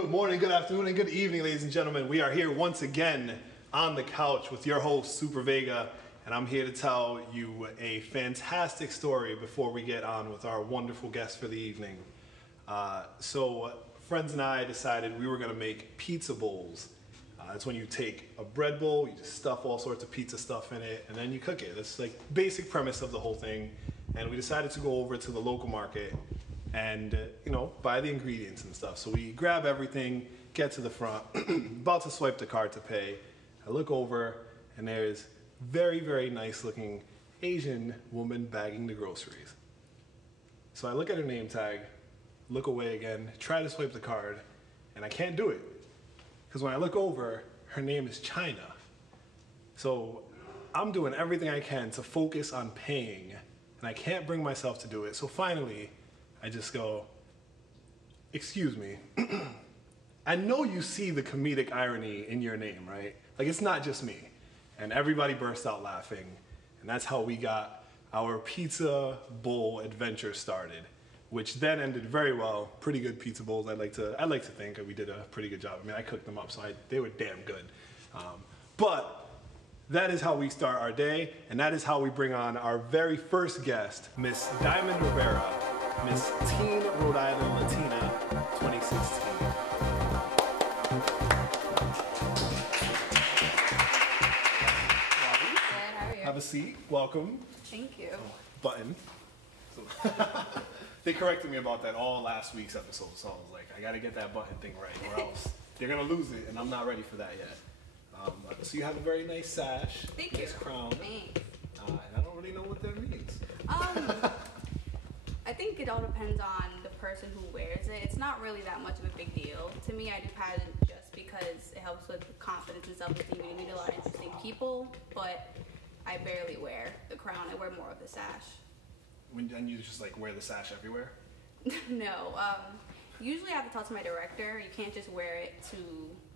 Good morning, good afternoon, and good evening, ladies and gentlemen. We are here once again on the couch with your host, Super Vega, and I'm here to tell you a fantastic story before we get on with our wonderful guest for the evening. Friends and I decided we were going to make pizza bowls. That's when you take a bread bowl, you just stuff all sorts of pizza stuff in it, and then you cook it. That's like basic premise of the whole thing. And we decided to go over to the local market and buy the ingredients and stuff. So we grab everything, get to the front, about to swipe the card to pay. I look over and there's very, very nice looking Asian woman bagging the groceries. So I look at her name tag, look away again, try to swipe the card, and I can't do it. Because when I look over, her name is China. So I'm doing everything I can to focus on paying, and I can't bring myself to do it. So finally, I just go, excuse me, I know you see the comedic irony in your name, right? Like, it's not just me. And everybody burst out laughing. And that's how we got our pizza bowl adventure started, which then ended very well. Pretty good pizza bowls. I like to think that we did a pretty good job. I mean, I cooked them up, so they were damn good. But that is how we start our day, and that is how we bring on our very first guest, Miss Diamond Rivera, Miss Teen Rhode Island Latina 2016. Have a seat. Welcome. Thank you. Button. So they corrected me about that all last week's episode, so I was like, I gotta get that button thing right, or else they're gonna lose it, and I'm not ready for that yet. So you have a very nice sash. Thank nice you. Crown. Thanks. And I don't really know what that means. I think it all depends on the person who wears it. It's not really that much of a big deal. To me, I do pageant just because it helps with confidence and self-esteem. You meet a lot of interesting people, but I barely wear the crown. I wear more of the sash. And you just like wear the sash everywhere? No. Usually I have to talk to my director. You can't just wear it to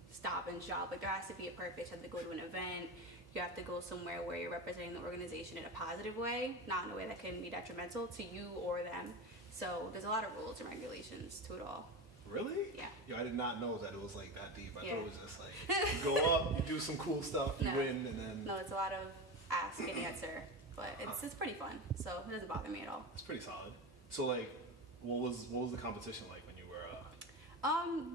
stop and shop. Like, there has to be a purpose. You have to go to an event. You have to go somewhere where you're representing the organization in a positive way, not in a way that can be detrimental to you or them. So there's a lot of rules and regulations to it all. Really? Yeah. Yo, I did not know that it was like that deep. I Yeah. thought it was just like, you go up, you do some cool stuff, you win, and then... No, it's a lot of ask and answer, but it's pretty fun, so it doesn't bother me at all. It's pretty solid. So like, what was the competition like when you were...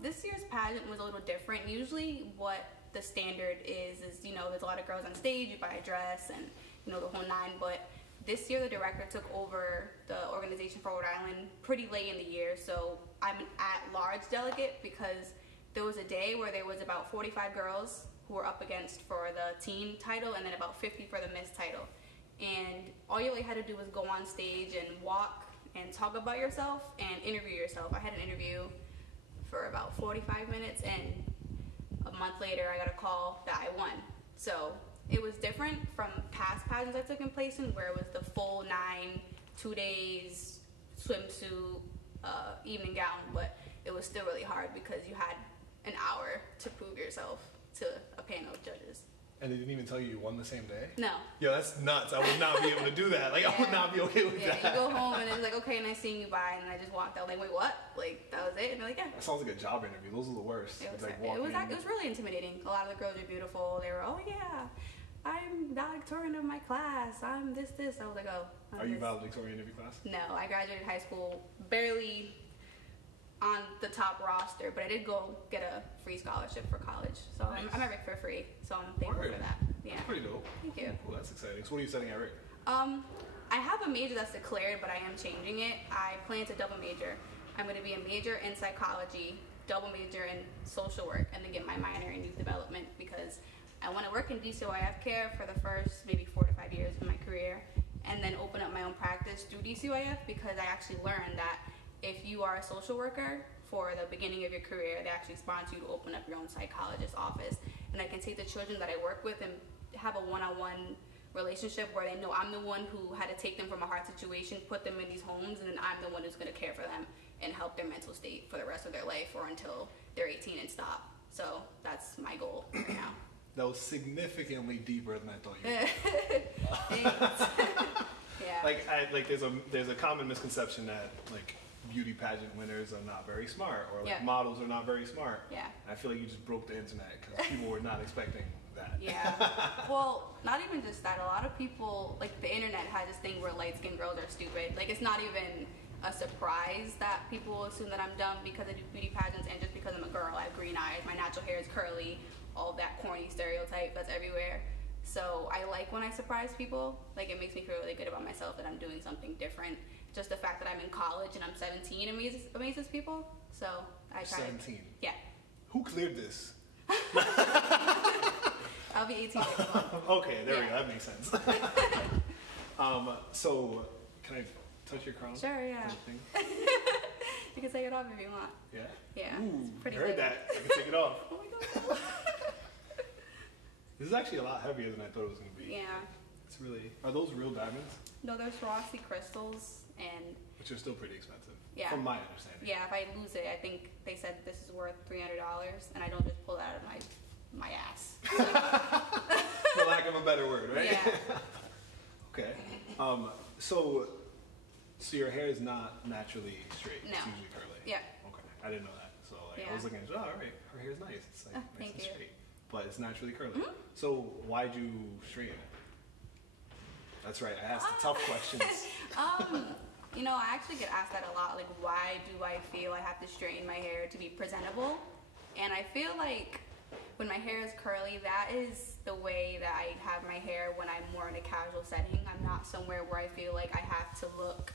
This year's pageant was a little different. Usually what the standard is there's a lot of girls on stage, you buy a dress and the whole nine, but this year the director took over the organization for Rhode Island pretty late in the year, so I'm an at-large delegate because there was a day where there was about 45 girls who were up against for the teen title and then about 50 for the miss title, and all you really had to do was go on stage and walk and talk about yourself and interview yourself. I had an interview for about 45 minutes, and a month later I got a call that I won. So it was different from past pageants I've taken place in, where it was the full 9, 2 days, swimsuit, evening gown, but it was still really hard because you had an hour to prove yourself to a panel of judges. And they didn't even tell you won the same day? No. Yo, that's nuts. I would not be able to do that. Like, yeah. I would not be okay with that. Yeah, you go home and it's like, okay, nice seeing you, bye. And then I just walked out like, wait, what? Like, that was it? And they're like, yeah. That sounds like a job interview. Those are the worst. It was was really intimidating. A lot of the girls are beautiful. They were, oh yeah, I'm valedictorian of my class. I'm this. I was like, oh. Are you valedictorian of your class? No, I graduated high school barely on the top roster, but I did go get a free scholarship for college. So nice. I'm at Rick for free, so I'm thankful for that. Yeah. That's pretty dope. Thank you. Cool, that's exciting. So what are you studying at Rick? I have a major that's declared, but I am changing it. I plan to double major. I'm going to be a major in psychology, double major in social work, and then get my minor in youth development because I want to work in DCYF care for the first maybe 4 to 5 years of my career, and then open up my own practice through DCYF because I actually learned that if you are a social worker for the beginning of your career, they actually sponsor you to open up your own psychologist office. And I can take the children that I work with and have a one-on-one relationship where they know I'm the one who had to take them from a hard situation, put them in these homes, and then I'm the one who's going to care for them and help their mental state for the rest of their life or until they're 18 and stop. So that's my goal right now. That was significantly deeper than I thought you would. Yeah. Like there's a common misconception that like beauty pageant winners are not very smart, or like Yeah. models are not very smart. Yeah. And I feel like you just broke the internet because people were not expecting that. Yeah. Well, not even just that. A lot of people, like the internet has this thing where light-skinned girls are stupid. Like it's not even a surprise that people assume that I'm dumb because I do beauty pageants and just because I'm a girl. I have green eyes, my natural hair is curly, all that corny stereotype that's everywhere. So I like when I surprise people. Like it makes me feel really good about myself that I'm doing something different. Just the fact that I'm in college and I'm 17 amazes people. So I try. 17. Yeah. Who cleared this? I'll be 18 next month. Okay, there we Yeah. go. That makes sense. So can I touch your crown? Sure, yeah. Anything? You can take it off if you want. Yeah. Yeah. Ooh, It's pretty I heard big. that. I can take it off. Oh my god. This is actually a lot heavier than I thought it was going to be. Yeah. It's really. Are those real diamonds? No, they're Swarovski crystals, and Which are still pretty expensive. Yeah. From my understanding. yeah, if I lose it, I think they said this is worth $300, and I don't just pull it out of my ass. For lack of a better word, right? Yeah. Okay. So your hair is not naturally straight. No. It's usually curly. Yeah. Okay. I didn't know that. So like I Yeah. was looking at, oh, all right, her hair's nice. It's like nice Thank and you. straight. But it's naturally curly. Mhm. So why'd you straighten it? That's right. I asked the tough questions. You know, I actually get asked that a lot. Like, why do I feel I have to straighten my hair to be presentable? And I feel like when my hair is curly, that is the way that I have my hair when I'm more in a casual setting. I'm not somewhere where I feel like I have to look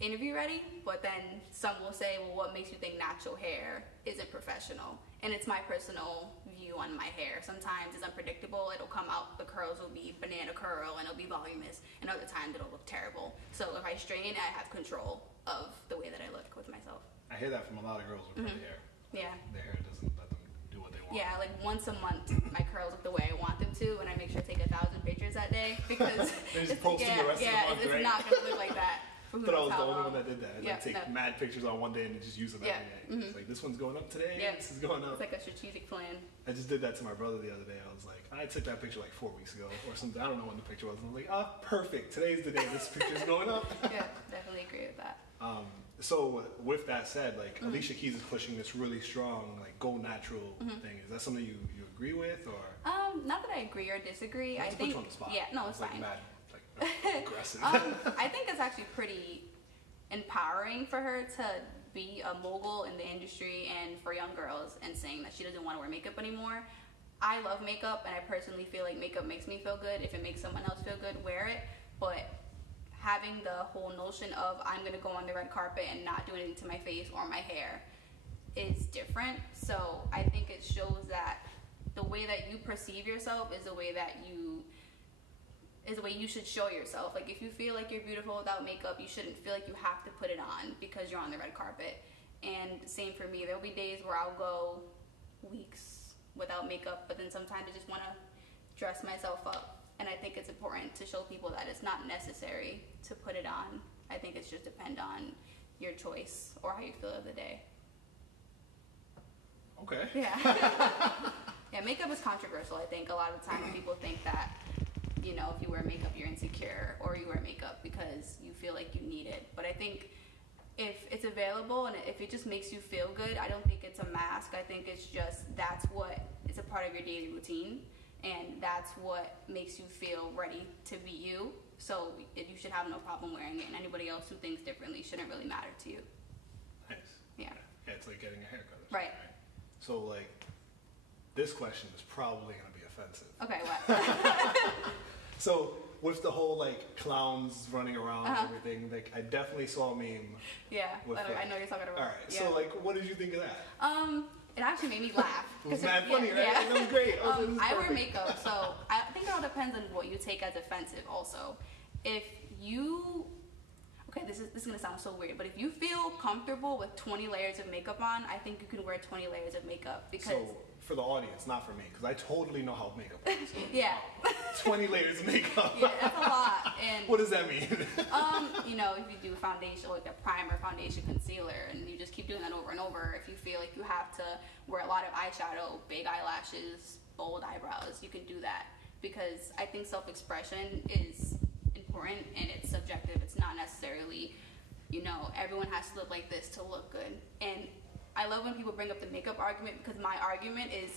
interview ready, but then some will say, well, what makes you think natural hair isn't professional? And it's my personal view on my hair. Sometimes it's unpredictable. It'll come out, the curls will be banana curl and it'll be voluminous, and other times it'll look terrible. So if I straighten it, I have control of the way that I look with myself. I hear that from a lot of girls with curly hair. Yeah. Their hair doesn't let them do what they want. Yeah, like once a month, my curls look the way I want them to, and I make sure to take 1,000 pictures that day because They just post them the rest of the month, it's right? not gonna look like that. For who I thought I knows was how the only long. one that did that. Yeah, Like take no. mad pictures on one day and just use them Yeah, every day. It's like, this one's going up today, Yeah. this is going up. It's like a strategic plan. I just did that to my brother the other day. I was like, I took that picture like 4 weeks ago or something. I don't know when the picture was. And I'm like, perfect. Today's the day this picture's going up. Yeah, definitely agree with that. So with that said, like Alicia Keys is pushing this really strong, like go natural thing. Is that something you agree with or? Not that I agree or disagree. Not I to think put you on the spot. yeah, no, it's like fine. mad, like aggressive. I think it's actually pretty empowering for her to be a mogul in the industry and for young girls and saying that she doesn't want to wear makeup anymore. I love makeup and I personally feel like makeup makes me feel good. If it makes someone else feel good, wear it. But having the whole notion of I'm going to go on the red carpet and not do anything to my face or my hair is different. So I think it shows that the way that you perceive yourself is the way that you should show yourself. Like if you feel like you're beautiful without makeup, you shouldn't feel like you have to put it on because you're on the red carpet. And same for me. There'll be days where I'll go weeks without makeup, but then sometimes I just want to dress myself up. And I think it's important to show people that it's not necessary to put it on. I think it's just depend on your choice or how you feel of the day. Okay. Yeah. Yeah, makeup is controversial. I think a lot of times people think that, you know, if you wear makeup, you're insecure, or you wear makeup because you feel like you need it. But I think if it's available and if it just makes you feel good, I don't think it's a mask. I think it's just it's a part of your daily routine, and that's what makes you feel ready to be you. So you should have no problem wearing it, and anybody else who thinks differently shouldn't really matter to you. Nice. Yeah. Yeah, it's like getting a haircut. Or Right. something, So like, this question is probably gonna be offensive. Okay, what? So with the whole like clowns running around and everything, like I definitely saw a meme. Yeah, With I that. know you're talking about. All right. Yeah. So like, what did you think of that? It actually made me laugh. It was 'Cause mad funny, right? Yeah. That was great. I was like, this is I wear perfect. makeup, so I think it all depends on what you take as offensive. Also, if you, okay, this is gonna sound so weird, but if you feel comfortable with 20 layers of makeup on, I think you can wear 20 layers of makeup because. So for the audience, not for me, because I totally know how makeup works. Yeah. 20 layers of makeup. Yeah, that's a lot. And What does that mean? you know, if you do foundation, like a primer, foundation, concealer, and you just keep doing that over and over, if you feel like you have to wear a lot of eyeshadow, big eyelashes, bold eyebrows, you can do that. Because I think self-expression is important and it's subjective. It's not necessarily, everyone has to look like this to look good. And I love when people bring up the makeup argument, because my argument is,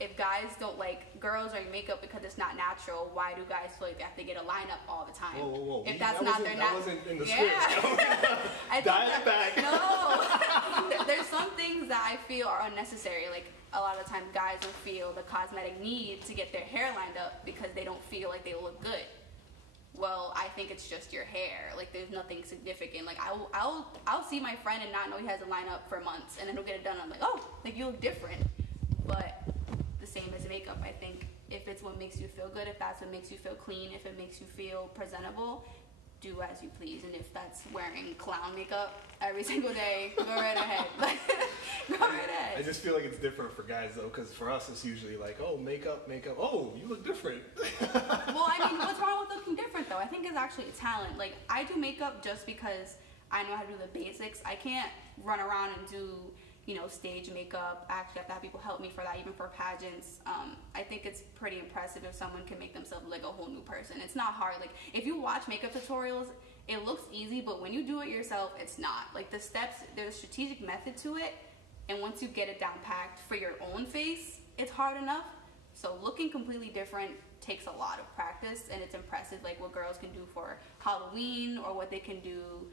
if guys don't like girls or makeup because it's not natural, why do guys feel like they have to get a lineup all the time? Whoa. If that's not their that wasn't in the script. Dial it back. No. There's some things that I feel are unnecessary. Like, a lot of times guys will feel the cosmetic need to get their hair lined up because they don't feel like they look good. Well, I think it's just your hair. Like, there's nothing significant. Like, I'll see my friend and not know he has a lineup for months, and then he'll get it done. I'm like, oh, like, you look different. But the same as makeup, I think if it's what makes you feel good, if that's what makes you feel clean, if it makes you feel presentable, do as you please. And if that's wearing clown makeup every single day, go right ahead. Go right ahead. I just feel like it's different for guys though, because for us it's usually like, oh, makeup, oh, you look different. Well, I mean, what's wrong with looking different though? I think it's actually a talent. Like, I do makeup just because I know how to do the basics. I can't run around and do stage makeup. I actually have to have people help me for that, even for pageants. I think it's pretty impressive if someone can make themselves like a whole new person. It's not hard. Like, if you watch makeup tutorials, it looks easy, but when you do it yourself, it's not. Like, the steps, there's a strategic method to it, and once you get it down packed for your own face, it's hard enough. So looking completely different takes a lot of practice, and it's impressive, like what girls can do for Halloween or what they can do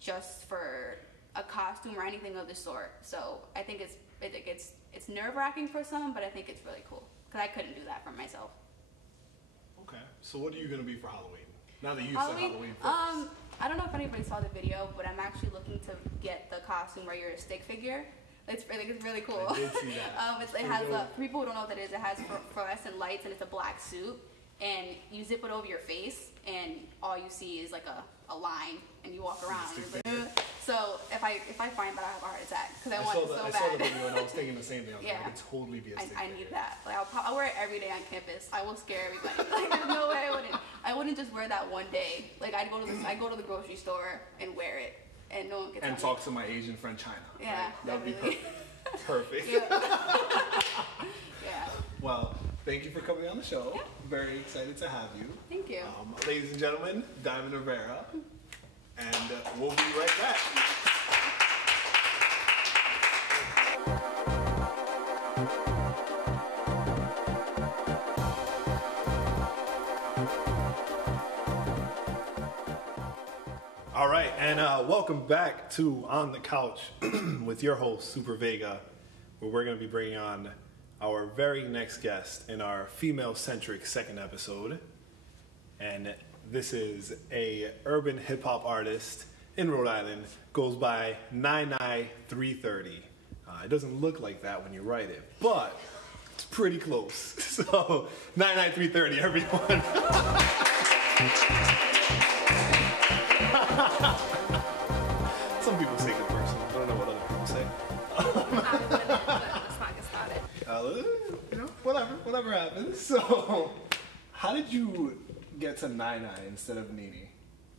just for a costume or anything of the sort. So I think it's nerve-wracking for some, but I think it's really cool because I couldn't do that for myself. Okay, so what are you gonna be for Halloween? Now that you said Halloween first. I don't know if anybody saw the video, but I'm actually looking to get the costume where you're a stick figure. It's really cool. I did see that. It has for people who don't know what that is, it has fluorescent lights, and it's a black suit, and you zip it over your face, and all you see is like a line, and you walk around. And it's like, so if I find that, I have a heart attack because I want it so bad. I saw the video and I was thinking the same thing. I was like, I could totally be a stick I figure. need that. Like, I'll wear it every day on campus. I will scare everybody. Like, there's no way I wouldn't just wear that one day. Like, I go to the grocery store and wear it, and no one can tell me. Talk to my Asian friend China. Yeah, right? That would be perfect. Perfect. Yeah. Well, thank you for coming on the show. Yeah. Very excited to have you. Thank you. Ladies and gentlemen, Diamond Rivera. And we'll be right back. All right, and welcome back to On the Couch with your host, Super Vega, where we're going to be bringing on our very next guest in our female-centric second episode. And this is a urban hip-hop artist in Rhode Island, goes by 99330. It doesn't look like that when you write it, but it's pretty close. So 99330, everyone. Some people say good person. I don't know what other people say. Let's not get started. Whatever happens. So, how did you get to Nine instead of Ninie?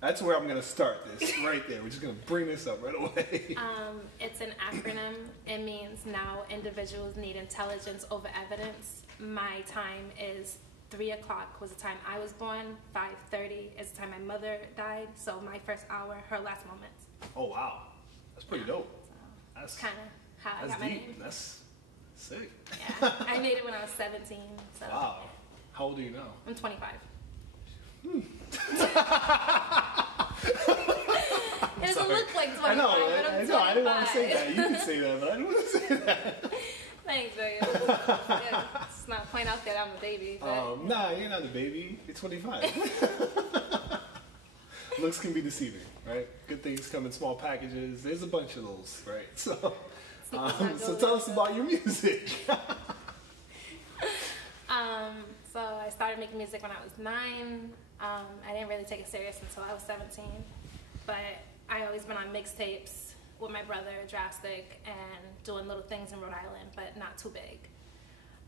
That's where I'm gonna start this right there. We're just gonna bring this up right away. It's an acronym. It means now individuals need intelligence over evidence. My time is 3 o'clock was the time I was born. 5:30 is the time my mother died. So my first hour, her last moments. Oh wow, that's pretty dope. So That's kind of how I got my name. That's sick. Yeah, I made it when I was 17. So Wow. How old are you now? I'm 25. It doesn't look like 25, I know. but I'm 25. I didn't want to say that. You can say that, but I didn't want to say that. Thanks, yeah, it's not point out that I'm a baby. But Nah, you're not a baby. You're 25. Looks can be deceiving, right? Good things come in small packages. There's a bunch of those, right? So, so tell us about your music. So I started making music when I was 9. I didn't really take it serious until I was 17. But I always been on mixtapes with my brother, Drastic, and doing little things in Rhode Island, but not too big.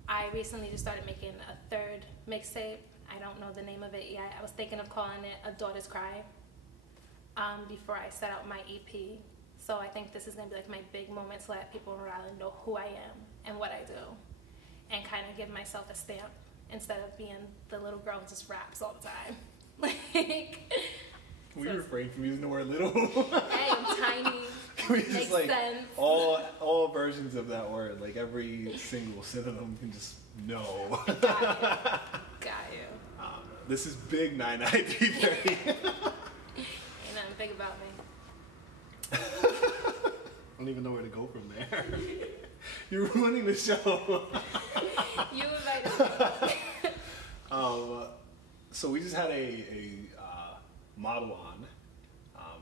I recently just started making a third mixtape. I don't know the name of it yet. I was thinking of calling it A Daughter's Cry before I set out my EP. So I think this is going to be like my big moment to let people in Rhode Island know who I am and what I do, and kind of give myself a stamp instead of being the little girl who just raps all the time. Like, Can we refrain from using the word little? Hey, I'm tiny. Can we just Makes like sense. all versions of that word, like every single synonym can just no. Got you. This is big 99330. Ain't nothing big about me. I don't even know where to go from there. You're ruining the show. You invited me. So we just had a model on,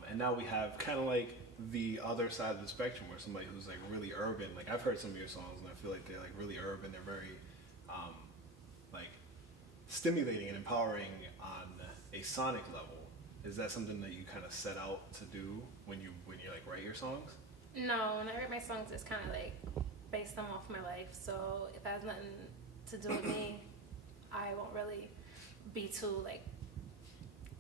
and now we have kind of like the other side of the spectrum, where somebody who's like really urban. Like I've heard some of your songs, and I feel like they're like really urban. They're very like stimulating and empowering on a sonic level. Is that something that you kind of set out to do when you like write your songs? No, when I write my songs, it's kind of like base them off my life. So if that has nothing to do with me, I won't really be too like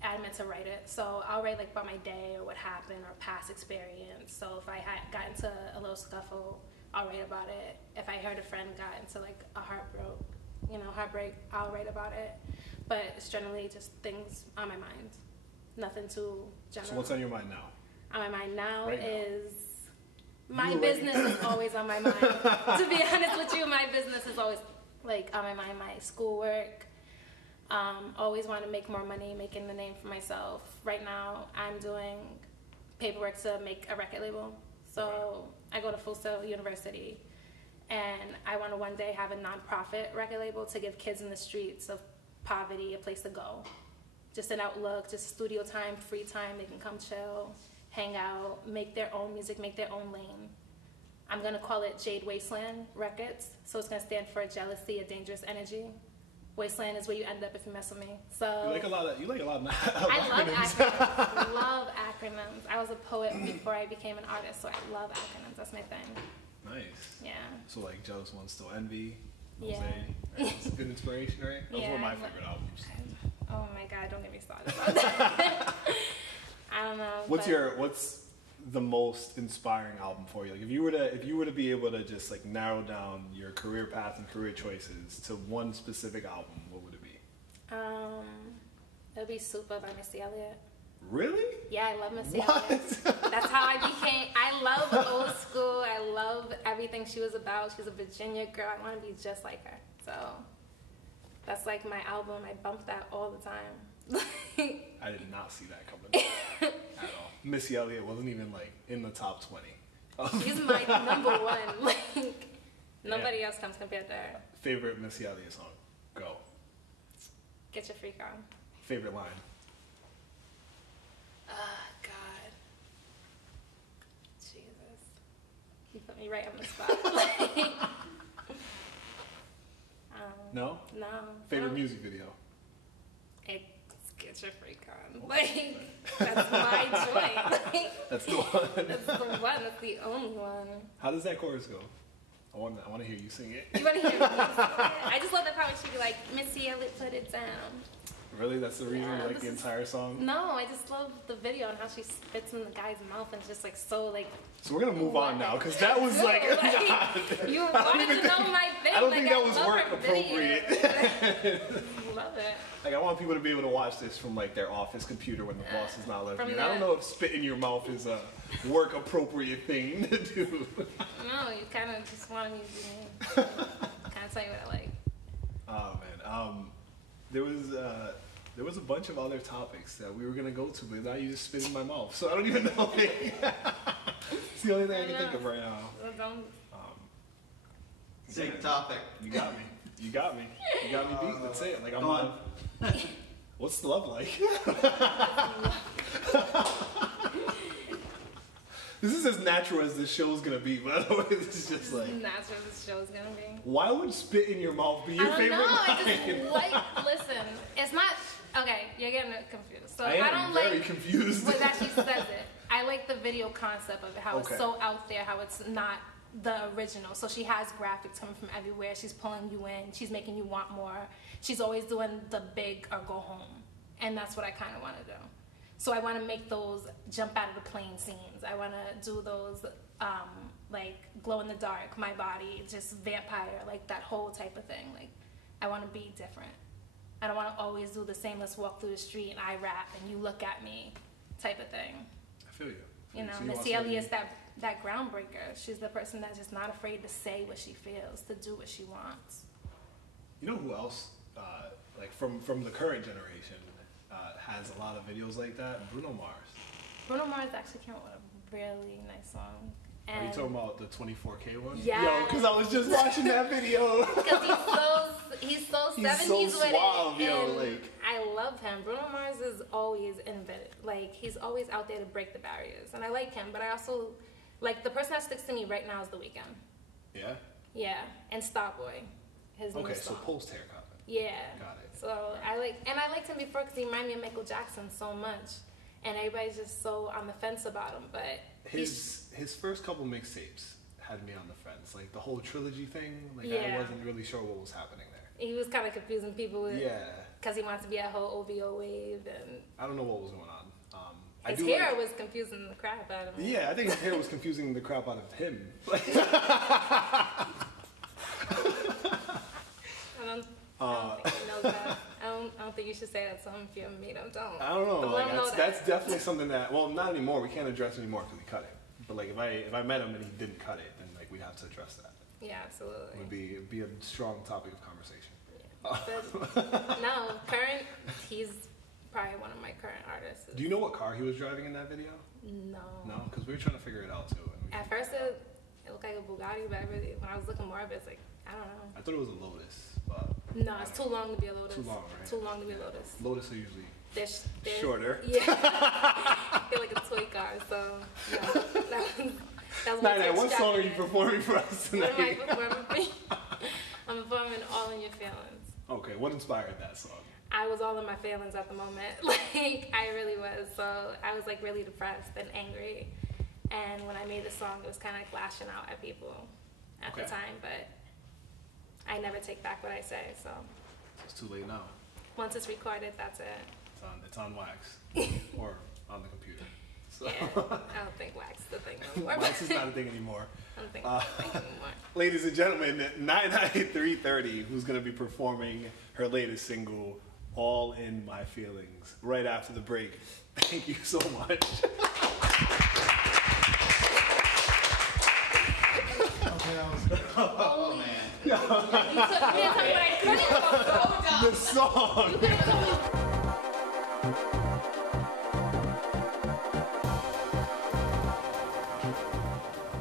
adamant to write it. So I'll write like about my day or what happened or past experience. So if I had got into a little scuffle, I'll write about it. If I heard a friend got into like a heartbreak, I'll write about it. But it's generally just things on my mind. Nothing too general. So what's on your mind now? On my mind now right is my You business is always on my mind. To be honest with you, my business is always like on my mind. My schoolwork. Always want to make more money, making a name for myself. Right now, I'm doing paperwork to make a record label. So I go to Full Sail University, and I want to one day have a nonprofit record label to give kids in the streets of poverty a place to go. Just an outlook, just studio time, free time. They can come chill, hang out, make their own music, make their own lane. I'm going to call it Jade Wasteland Records. So it's going to stand for jealousy, a dangerous energy. Wasteland is where you end up if you mess with me. So You like a lot of I love acronyms. Love acronyms. I was a poet before I became an artist, so I love acronyms. That's my thing. Nice. Yeah. So like Jealous One, Still Envy, Yeah. Jose. It's a good inspiration, right? That was one of my favorite albums. Oh my God! Don't get me started about that. I don't know. What's the most inspiring album for you? Like if you were to be able to just like narrow down your career path and career choices to one specific album, what would it be? It'll be Super by Missy Elliott. Really? Yeah, I love Missy What? Elliott. That's how I became. I love old school. I love everything she was about. She's a Virginia girl. I want to be just like her. So that's like my album. I bump that all the time. I did not see that coming at all. Missy Elliott wasn't even like in the top 20. She's my number one. Like nobody else comes compared to her. Favorite Missy Elliott song? Go. Get your freak on. Favorite line? God. Jesus. You put me right on the spot. Like, No? no. Favorite music video? It's Get Your Freak On. Like, that's my joint. Like, That's the one. that's the one. That's the only one. How does that chorus go? I want to hear you sing it. You want to hear me sing it? I just love that part when she be like, Missy Elliott, put it down. Really? That's the reason Yeah, you like this the is- entire song? No, I just love the video and how she spits in the guy's mouth and just like so like. So we're going to move on now because that was No, like... you wanted to know my thing. I don't like, think that I was love work her appropriate. videos. Love it. Like I want people to be able to watch this from like their office computer when the boss is not From looking. the- I don't know if spit in your mouth is a work appropriate thing to do. No, you kind of just wanted me to be me. Kind of tell you what I like. Oh man, there was a bunch of other topics that we were gonna go to, but now you just spit in my mouth, so I don't even know. It's the only thing I can think of right now. Well, don't. Take topic. You got me. You got me. You got me beat. Let's say it. Like I'm Go on. What's love like? This is as natural as this show's gonna be, by the way. This is just like. That's what this show's gonna be. Why would spit in your mouth be your I don't favorite know. line? I just like. Listen, it's not. Okay, you're getting confused. So I am don't very like. confused. But that she says it. I like the video concept of it. How Okay. it's so out there. How it's not the original. So she has graphics coming from everywhere. She's pulling you in. She's making you want more. She's always doing the big or go home, and that's what I kind of want to do. So I want to make those jump out of the plane scenes. I want to do those like glow in the dark, my body, just vampire, like that whole type of thing. Like I want to be different. I don't want to always do the same. Let's walk through the street and I rap and you look at me. type of thing. I feel you. You know, So Missy Elliott's that groundbreaker. She's the person that's just not afraid to say what she feels, to do what she wants. You know who else, like from the current generation, has a lot of videos like that? Bruno Mars. Bruno Mars actually came out with a really nice song. Are you talking about the 24K one? Yeah. Yo, because I was just watching that video. Because he's so 70s so with suave, it. yo, And like. I love him. Bruno Mars is always inventive. Like, he's always out there to break the barriers. And I like him, but I also, like, the person that sticks to me right now is The Weeknd. Yeah? Yeah, and Starboy. His new Okay, so song. post-haircut. Yeah. Got it. So I liked him before because he reminded me of Michael Jackson so much. And everybody's just so on the fence about him, but His first couple mixtapes had me on the fence. Like the whole trilogy thing, like Yeah. I wasn't really sure what was happening there. he was kind of confusing people with, Yeah. because he wanted to be a whole OVO wave, and I don't know what was going on. his hair was confusing the crap out of him. Yeah, I think his hair was confusing the crap out of him. I don't think he knows that. I don't think you should say that to him if you haven't meet him. Don't. I don't know. Don't Like let him know that's that. definitely something that, well, not anymore. We can't address anymore because we cut it. But like if I met him and he didn't cut it, then like we'd have to address that. Yeah, absolutely. It'd be a strong topic of conversation. But no, he's probably one of my current artists. Do you know what car he was driving in that video? No. No, because we were trying to figure it out too. At first it looked like a Bugatti, but when I was looking more of it, it's like, I don't know. I thought it was a Lotus, but No, it's too long to be a Lotus. Too long, right? Too long to be a Lotus. Lotus are usually They're shorter. Yeah. They're like a toy car, so no. That was Nine, what song are you performing for us tonight? What am I performing for you? I'm performing All in Your Feelings. Okay, what inspired that song? I was all in my feelings at the moment. Like, I really was. So I was like really depressed and angry. And when I made the song, it was kind of like lashing out at people at the time. But I never take back what I say. So It's too late now. once it's recorded, that's it. It's on wax or on the computer. So. Yeah, I don't think wax is the thing anymore. Wax is not a thing anymore. I don't think it's the thing anymore. Ladies and gentlemen, 99330, who's going to be performing her latest single, All in My Feelings, right after the break. Thank you so much. Oh man. You took me into my The song.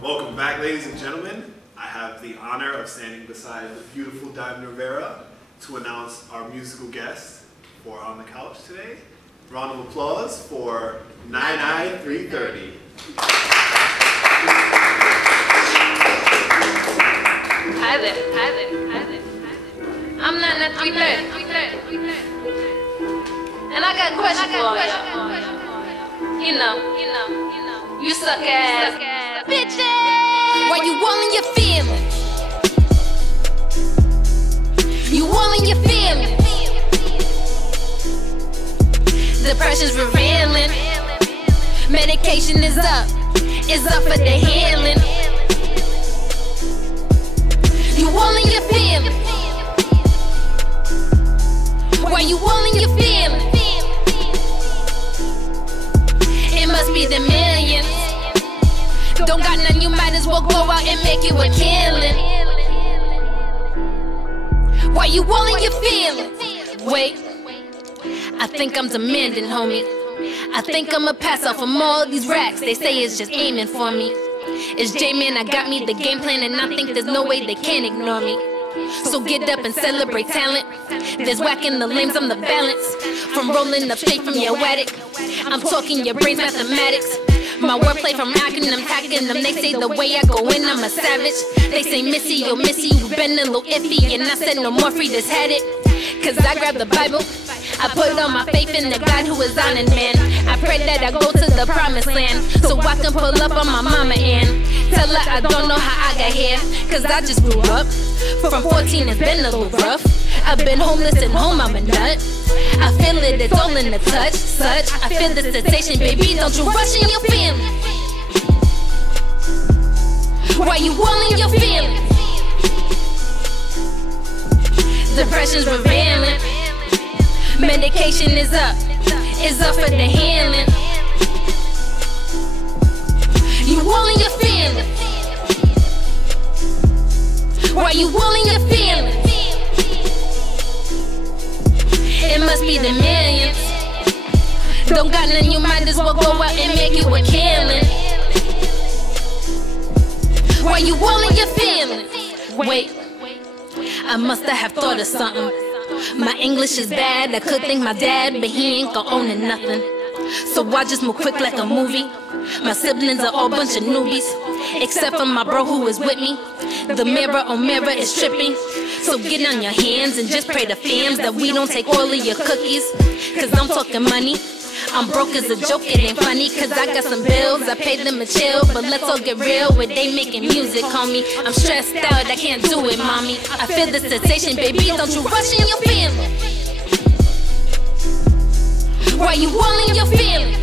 Welcome back, ladies and gentlemen. I have the honor of standing beside the beautiful Diamond Rivera to announce our musical guest for On the Couch today. Round of applause for 99330. Hi there. I'm 99330. And I got a question for you. You know, you suck ass bitches. Why you all in your feelings? You all in your feelings. Depression's revealing. Medication is up for the healing. You all in your feelings. Why you all in your feelings? It must be the millions. Don't got none, you might as well go out and make you a killing. Why you all in your feelings? Wait, I think I'm demanding, homie. I think I'ma pass out from all these racks. They say it's just aiming for me. It's J-Man, I got me the game plan, and I think there's no way they can ignore me. So get up and celebrate talent. There's whacking the lames, I'm the balance. From rolling up straight from your attic, I'm talking your brain's mathematics. My wordplay from acronym, hacking them. They say the way I go in, I'm a savage. They say Missy, yo Missy, you been a little iffy. And I said no more, free this had it. Cause I grabbed the Bible, I put all my faith in the God who is on it, man. I pray that I go to the promised land, so I can pull up on my mama and tell her I don't know how I got here. Cause I just grew up, from 14 it's been a little rough. I've been homeless and home, I'm a nut. I feel it, it's all in the touch, such. I feel the sensation, baby, don't you rush in your feelings. Why you all in your feelings? Depression's revealing. Medication is up for the healing. you willing your feelings? Why you willing your feelings? It must be the millions. Don't got none, you might as well go out and make you a killing. Why you willing your feelings? Wait, I must have thought of something. My English is bad, I could thank my dad, but he ain't gon' own it nothing. So I just move quick like a movie. My siblings are all bunch of newbies, except for my bro who is with me. The mirror on mirror is tripping. So get on your hands and just pray to fams that we don't take all of your cookies. Cause I'm talking money. I'm broke as a joke, it ain't funny. Cause I got some bills, I pay them a chill. But let's all get real, where they making music, homie. I'm stressed out, I can't do it, mommy. I feel the sensation, baby, don't you rush in your feelings. Why you willing your feelings?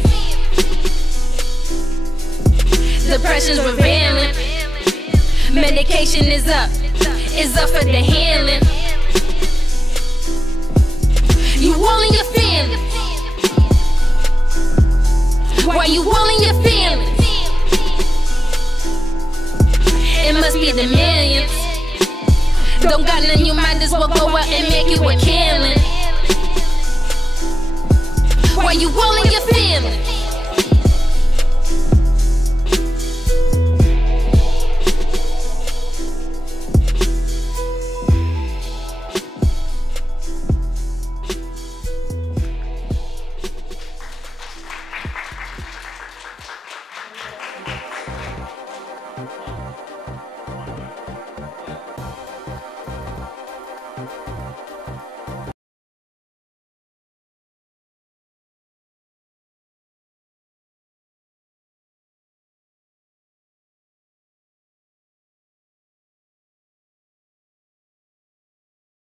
Depression's revealing. Medication is up for the healing. You willing your feelings? Why you willing your feelings? It must be the millions. Don't got none, you might as well go out and make you a killing. Why you willing